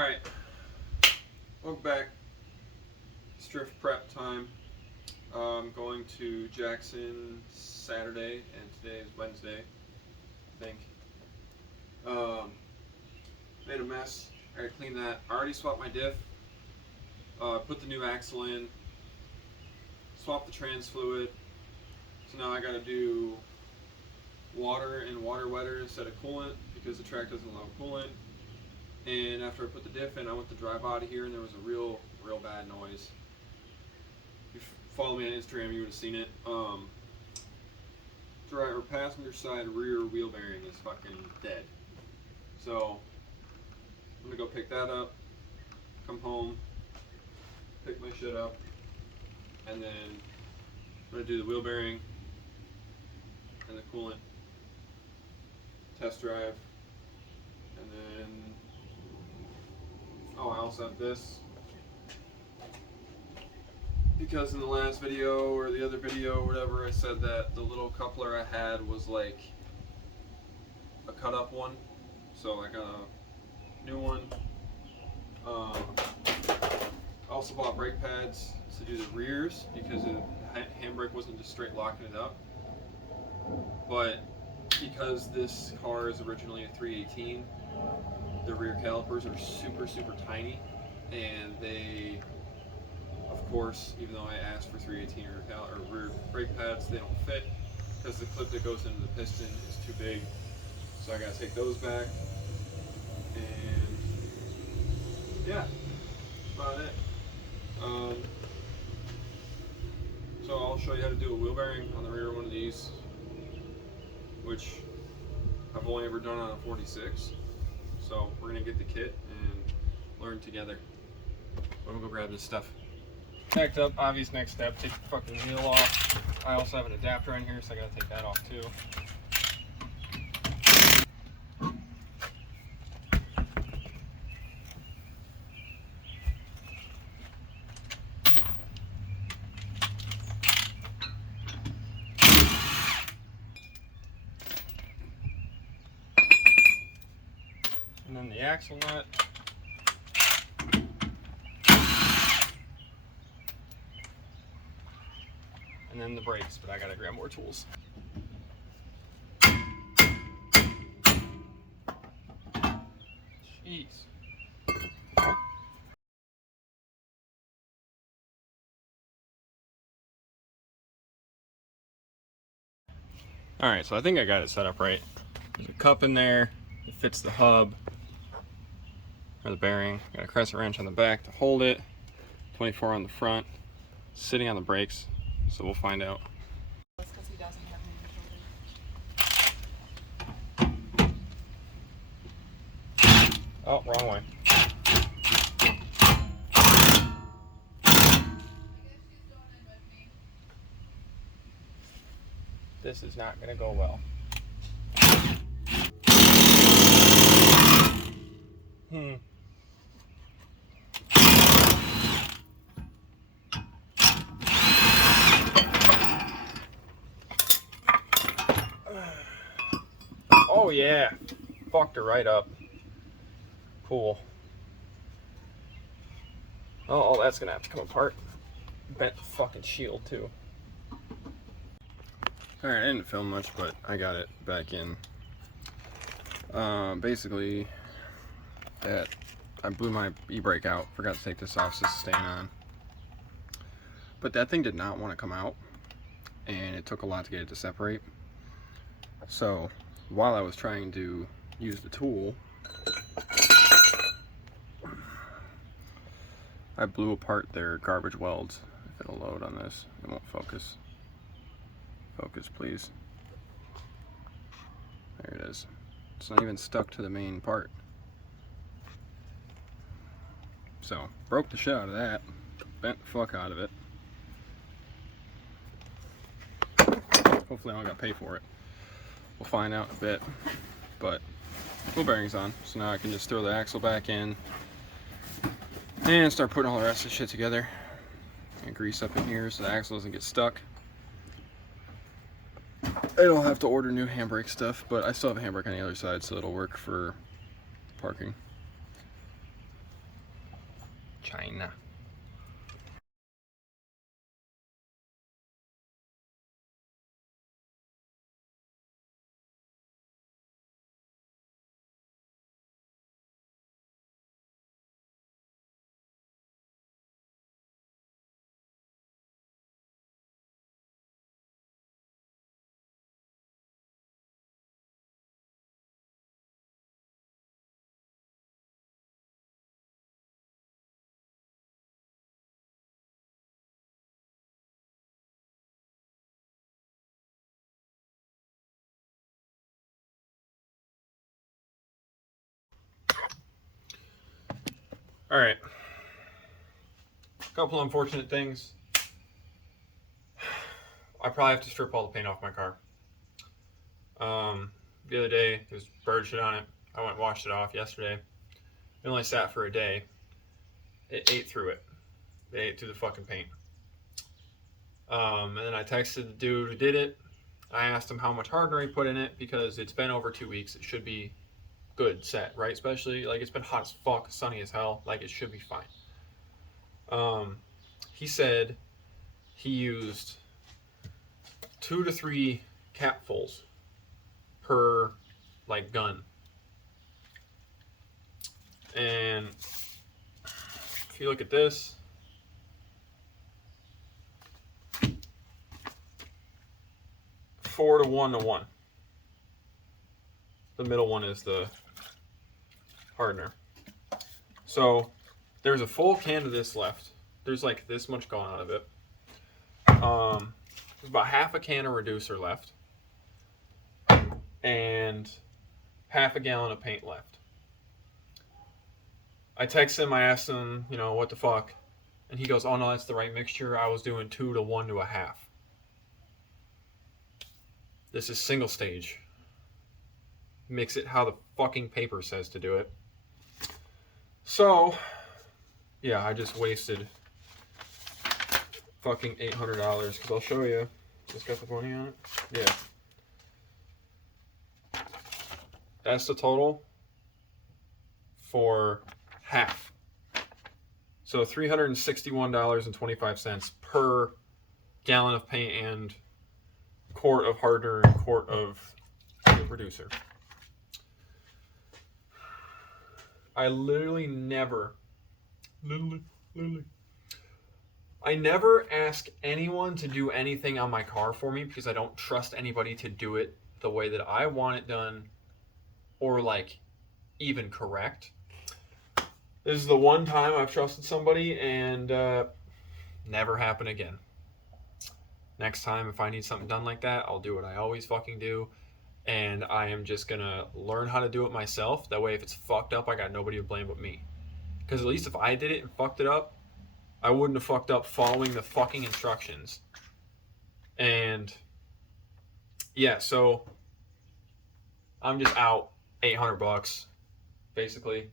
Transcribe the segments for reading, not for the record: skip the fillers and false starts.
Alright, welcome back. It's drift prep time. I'm going to Jackson Saturday, and today is Wednesday, I think. Made a mess. I gotta clean that. I already swapped my diff, put the new axle in, swapped the trans fluid. So now I gotta do water and water wetter instead of coolant because the track doesn't allow coolant. And after I put the diff in, I went to drive out of here and there was a real bad noise. If you follow me on Instagram, you would have seen it. Driver passenger side rear wheel bearing is fucking dead. So I'm gonna go pick that up, come home, pick my shit up, and then I'm gonna do the wheel bearing and the coolant test drive, and then I also have this because in the last video or the other video or whatever I said that the little coupler I had was like a cut up one, so I got a new one. I also bought brake pads to do the rears because the handbrake wasn't just straight locking it up, but because this car is originally a 318, the rear calipers are super tiny, and they, of course, even though I asked for 318 rear brake pads, they don't fit because the clip that goes into the piston is too big. So I gotta take those back, and yeah, that's about it. So I'll show you how to do a wheel bearing on the rear of one of these, which I've only ever done on a 46. So we're gonna get the kit and learn together. I'm gonna go grab this stuff. Packed up, obvious next step, take the fucking wheel off. I also have an adapter in here, so I gotta take that off too. And then the axle nut. And then the brakes, but I gotta grab more tools. Jeez. Alright, so I think I got it set up right. There's a cup in there, it fits the hub, or the bearing. Got a crescent wrench on the back to hold it, 24 on the front, sitting on the brakes, so we'll find out. Because he doesn't have any shoulders. Oh, wrong way. This is not gonna go well. Oh yeah, fucked her right up. Cool. Oh, that's gonna have to come apart. Bent the fucking shield too. Alright, I didn't film much, but I got it back in. Basically, I blew my e-brake out. Forgot to take this off so it's staying on. But that thing did not want to come out, and it took a lot to get it to separate. So while I was trying to use the tool, I blew apart their garbage welds. If it'll load on this, it won't focus. Focus, please. There it is. It's not even stuck to the main part. So, broke the shit out of that. Bent the fuck out of it. Hopefully I don't gotta pay for it. We'll find out in a bit. But, wheel bearing's on. So now I can just throw the axle back in and start putting all the rest of the shit together. And grease up in here so the axle doesn't get stuck. I don't have to order new handbrake stuff, but I still have a handbrake on the other side, so it'll work for parking. China. All right. A couple unfortunate things. I probably have to strip all the paint off my car. The other day, there's bird shit on it. I went and washed it off yesterday. It only sat for a day. It ate through it. It ate through the fucking paint. And then I texted the dude who did it. I asked him how much hardener he put in it because it's been over 2 weeks. It should be good set, right? Especially like it's been hot as fuck, sunny as hell. Like it should be fine. He said he used 2 to 3 capfuls per like gun. And if you look at this, four to 1. The middle one is the hardener. So there's a full can of this left. There's like this much gone out of it. There's about half a can of reducer left. And half a gallon of paint left. I texted him, I asked him, you know, what the fuck? And he goes, oh no, that's the right mixture. I was doing 2 to 1 to a half. This is single stage. Mix it how the fucking paper says to do it. So, yeah, I just wasted fucking $800 because I'll show you. It's got the money on it. Yeah. That's the total for half. So $361.25 per gallon of paint and quart of hardener and quart of reducer. I literally never, I never ask anyone to do anything on my car for me because I don't trust anybody to do it the way that I want it done or like even correct. This is the one time I've trusted somebody and never happen again. Next time, if I need something done like that, I'll do what I always fucking do. And I am just gonna learn how to do it myself. That way, if it's fucked up, I got nobody to blame but me. Because at least if I did it and fucked it up, I wouldn't have fucked up following the fucking instructions. And yeah, so I'm just out $800, basically.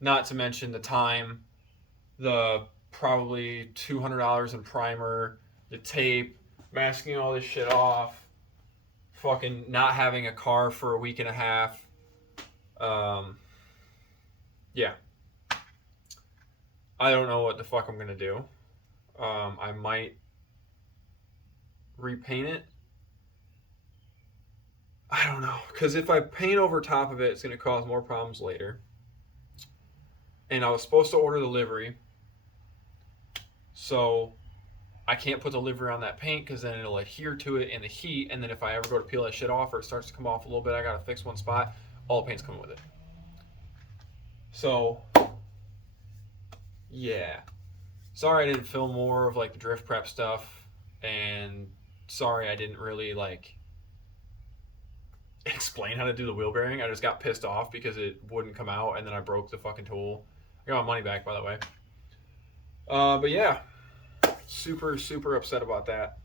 Not to mention the time, the probably $200 in primer, the tape, masking all this shit off, fucking not having a car for a week and a half. Yeah. I don't know what the fuck I'm gonna do. I might repaint it. I don't know, because if I paint over top of it, it's gonna cause more problems later. And I was supposed to order the livery, so I can't put the livery on that paint because then it'll adhere to it in the heat, and then if I ever go to peel that shit off or it starts to come off a little bit, I gotta fix one spot. All the paint's coming with it. So, yeah. Sorry I didn't film more of like the drift prep stuff, and sorry I didn't really like explain how to do the wheel bearing. I just got pissed off because it wouldn't come out, and then I broke the fucking tool. I got my money back, by the way. But yeah, super upset about that.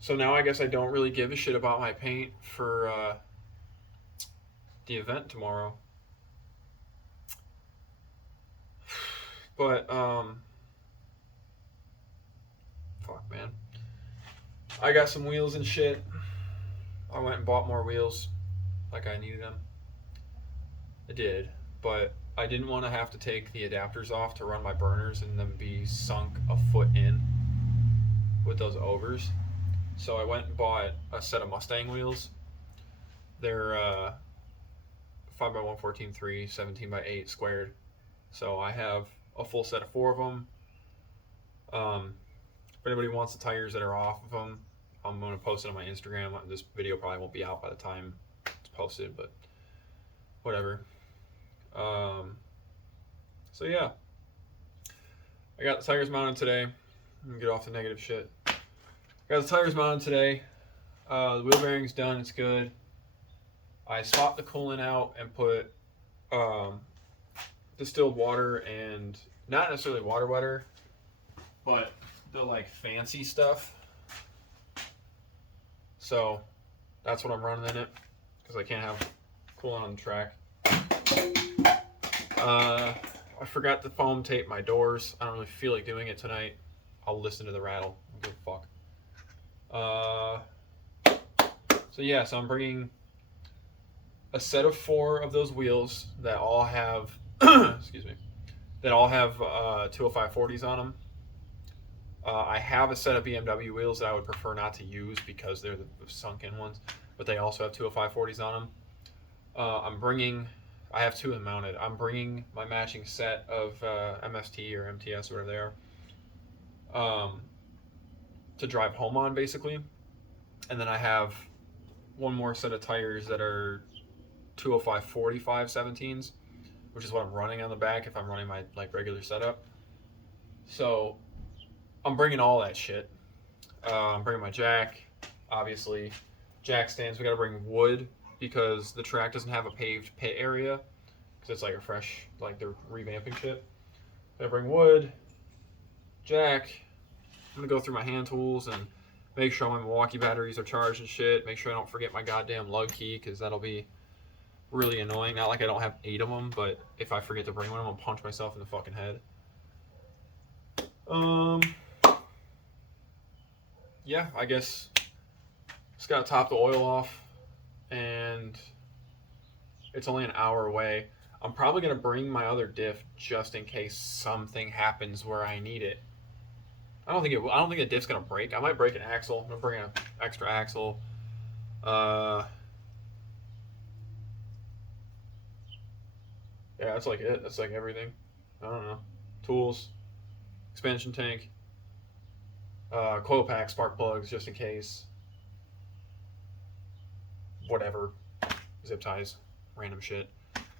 So now I guess I don't really give a shit about my paint for the event tomorrow. But fuck, man. I got some wheels and shit. I went and bought more wheels like I needed them. I did. but I didn't want to have to take the adapters off to run my burners and then be sunk a foot in with those overs. So I went and bought a set of Mustang wheels. They're 5x1 14.3, 17x8 squared. So I have a full set of 4 of them. If anybody wants the tires that are off of them, I'm going to post it on my Instagram. This video probably won't be out by the time it's posted, but whatever. So yeah, I got the tires mounted today. I'm gonna get off the negative shit. Got the tires mounted today. The wheel bearing's done. It's good. I swapped the coolant out and put distilled water and not necessarily water wetter, but the like fancy stuff. So that's what I'm running in it because I can't have coolant on the track. I forgot to foam tape my doors. I don't really feel like doing it tonight. I'll listen to the rattle. I don't give a fuck. So yeah, so I'm bringing a set of 4 of those wheels that all have, excuse me, that all have 205/40s on them. I have a set of BMW wheels that I would prefer not to use because they're the sunk-in ones, but they also have 205/40s on them. I have 2 of them mounted. I'm bringing my matching set of MST or MTS or whatever they are to drive home on, basically. And then I have one more set of tires that are 205/45 17s, which is what I'm running on the back if I'm running my like regular setup. So I'm bringing all that shit. I'm bringing my jack, obviously. Jack stands. We got to bring wood because the track doesn't have a paved pit area because it's like a fresh, like they're revamping shit. I bring wood, jack. I'm gonna go through my hand tools and make sure my Milwaukee batteries are charged and shit. Make sure I don't forget my goddamn lug key because that'll be really annoying. Not like I don't have 8 of them, but if I forget to bring one, I'm gonna punch myself in the fucking head. Yeah, I guess just gotta top the oil off, and it's only an hour away. I'm probably gonna bring my other diff just in case something happens where I need it. I don't think the diff's gonna break. I might break an axle. I'm gonna bring an extra axle. Yeah, that's like it. That's like everything. I don't know. Tools, expansion tank, coil pack, spark plugs, just in case. Whatever. Zip ties, random shit.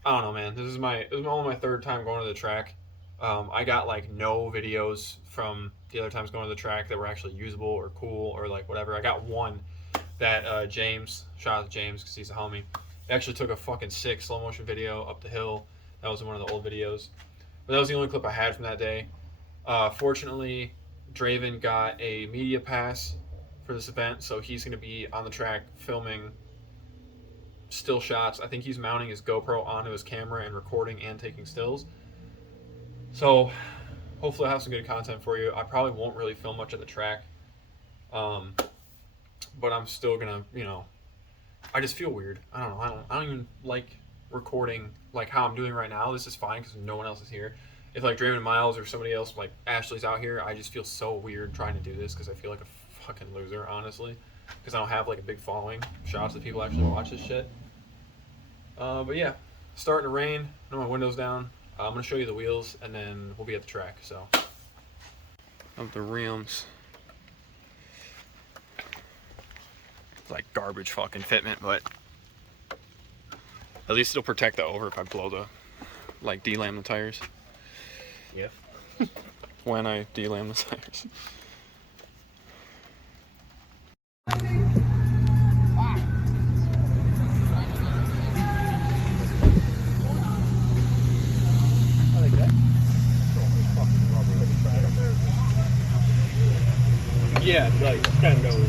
I don't know, man. This is only my 3rd time going to the track. I got like no videos from the other times going to the track that were actually usable or cool or like whatever. I got one that James, shout out to James because he's a homie, he actually took a fucking sick slow motion video up the hill. That was in one of the old videos. But that was the only clip I had from that day. Fortunately, Draven got a media pass for this event, so he's going to be on the track filming still shots. I think he's mounting his GoPro onto his camera and recording and taking stills. So hopefully I'll have some good content for you. I probably won't really film much at the track, but I'm still gonna, I just feel weird. I don't know. I don't even like recording like how I'm doing right now. This is fine because no one else is here. If like Draven Miles or somebody else like Ashley's out here, I just feel so weird trying to do this because I feel like a fucking loser, honestly, because I don't have like a big following. Shots that people actually watch this shit. But yeah, starting to rain. I know my window's down. I'm gonna show you the wheels and then we'll be at the track. So of the rims, it's like garbage fucking fitment, but at least it'll protect the over if I blow the delam the tires. Yeah. When I delam the tires. Yeah, like kind of over.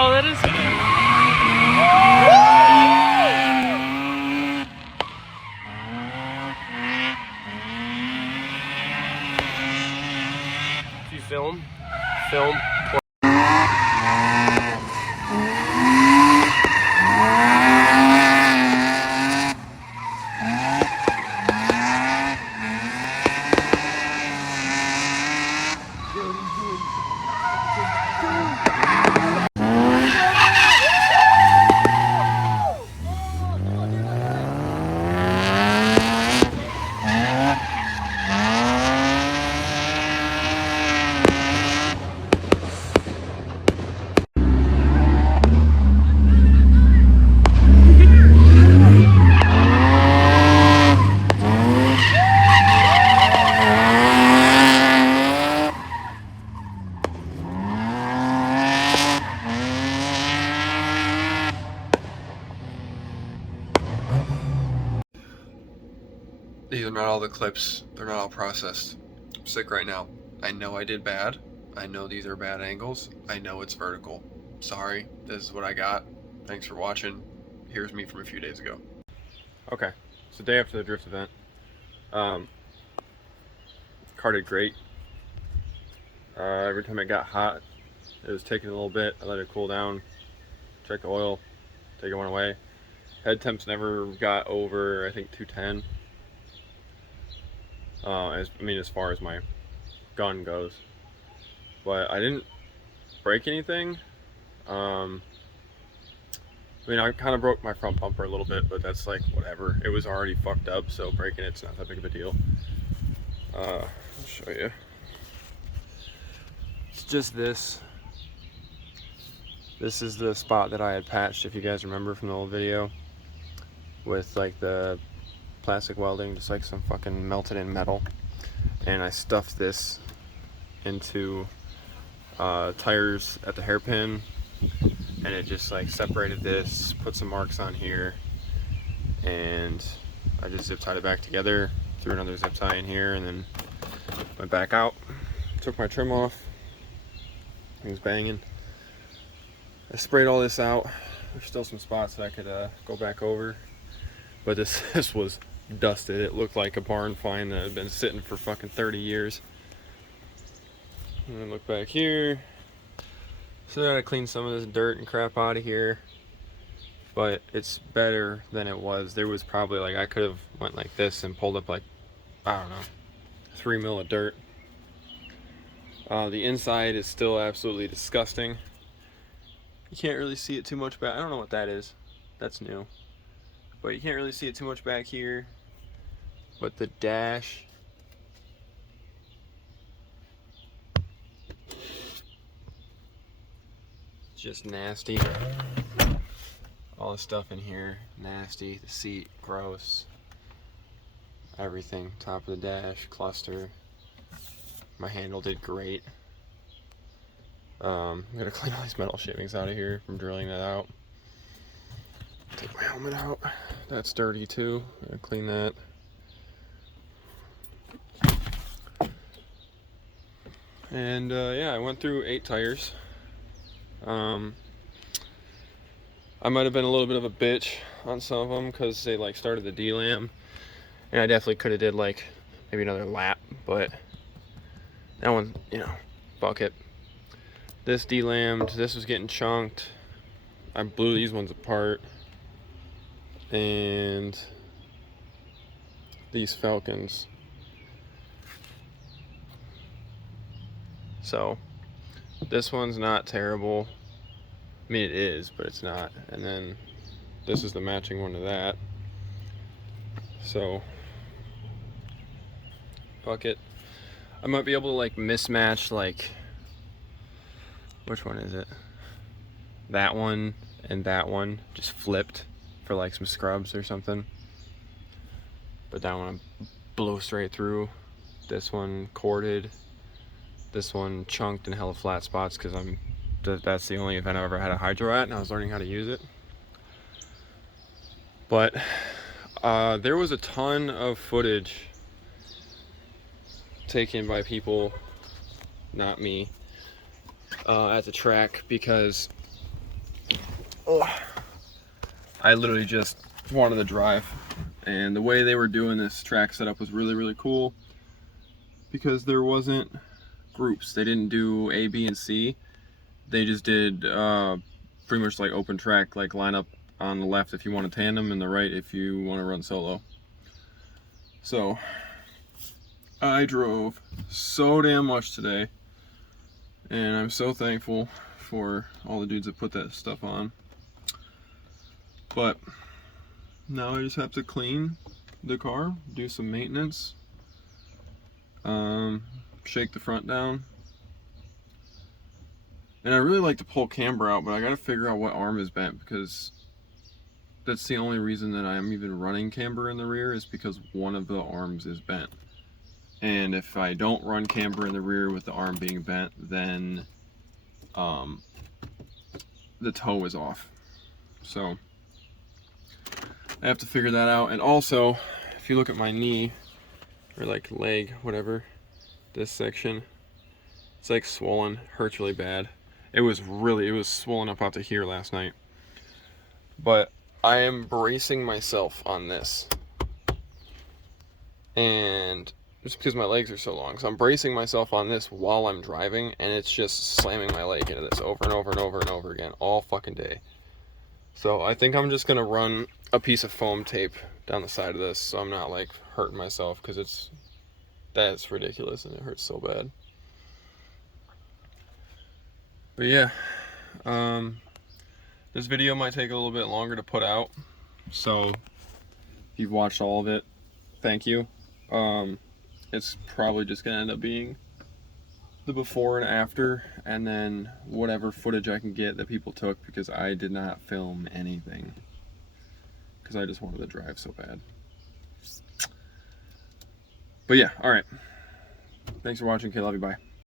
Oh, that is good. If you film. These are not all the clips. They're not all processed. I'm sick right now. I know I did bad. I know these are bad angles. I know it's vertical. Sorry, this is what I got. Thanks for watching. Here's me from a few days ago. Okay, it's the day after the drift event. Car did great. Every time it got hot, it was taking a little bit. I let it cool down, check the oil, take it one away. Head temps never got over, I think, 210. As far as my gun goes, but I didn't break anything. I kind of broke my front bumper a little bit, but that's like whatever. It was already fucked up, so breaking it's not that big of a deal. I'll show you. It's just this. This is the spot that I had patched, if you guys remember from the old video, with like the plastic welding, just like some fucking melted in metal. And I stuffed this into tires at the hairpin, and it just like separated this, put some marks on here, and I just zip tied it back together, threw another zip tie in here, and then went back out, took my trim off. It was banging. I sprayed all this out. There's still some spots that I could go back over, but this was dusted. It looked like a barn find that had been sitting for fucking 30 years. And then look back here. So I gotta clean some of this dirt and crap out of here, but it's better than it was. There was probably like, I could have went like this and pulled up like, I don't know, 3 mil of dirt. The inside is still absolutely disgusting. You can't really see it too much back. I don't know what that is. That's new. But you can't really see it too much back here. But the dash, just nasty. All the stuff in here, nasty. The seat, gross. Everything, top of the dash, cluster. My handle did great. I'm gonna clean all these metal shavings out of here from drilling that out. Take my helmet out. That's dirty too. I'm gonna clean that. And yeah, I went through 8 tires. I might have been a little bit of a bitch on some of them because they like started the D-lam, and I definitely could have did like maybe another lap, but that one, you know, fuck it. This D-lammed, this was getting chunked. I blew these ones apart, and these Falcons. So this one's not terrible. I mean, it is, but it's not. And then this is the matching one to that. So fuck it. I might be able to like mismatch, like, which one is it? That one and that one just flipped for like some scrubs or something. But that one blew straight through. This one corded. This one chunked in hella flat spots because that's the only event I've ever had a hydro at, and I was learning how to use it. But there was a ton of footage taken by people, not me, at the track, because I literally just wanted to drive, and the way they were doing this track setup was really, really cool because there wasn't groups. They didn't do A, B, and C. They just did pretty much like open track, like line up on the left if you want to tandem and the right if you want to run solo. So I drove so damn much today, and I'm so thankful for all the dudes that put that stuff on. But now I just have to clean the car, do some maintenance, shake the front down. And I really like to pull camber out, but I gotta figure out what arm is bent, because that's the only reason that I'm even running camber in the rear, is because one of the arms is bent. And if I don't run camber in the rear with the arm being bent, then the toe is off. So I have to figure that out. And also, if you look at my knee, or like leg, whatever, this section, it's like swollen, hurts really bad. It was swollen up out to here last night. But I am bracing myself on this. And just because my legs are so long. So I'm bracing myself on this while I'm driving, and it's just slamming my leg into this over and over and over and over again all fucking day. So I think I'm just gonna run a piece of foam tape down the side of this so I'm not like hurting myself, because that's ridiculous and it hurts so bad. But yeah, this video might take a little bit longer to put out, so if you've watched all of it, thank you. It's probably just gonna end up being the before and after, and then whatever footage I can get that people took, because I did not film anything because I just wanted to drive so bad. But yeah, all right, thanks for watching. Okay, love you, bye.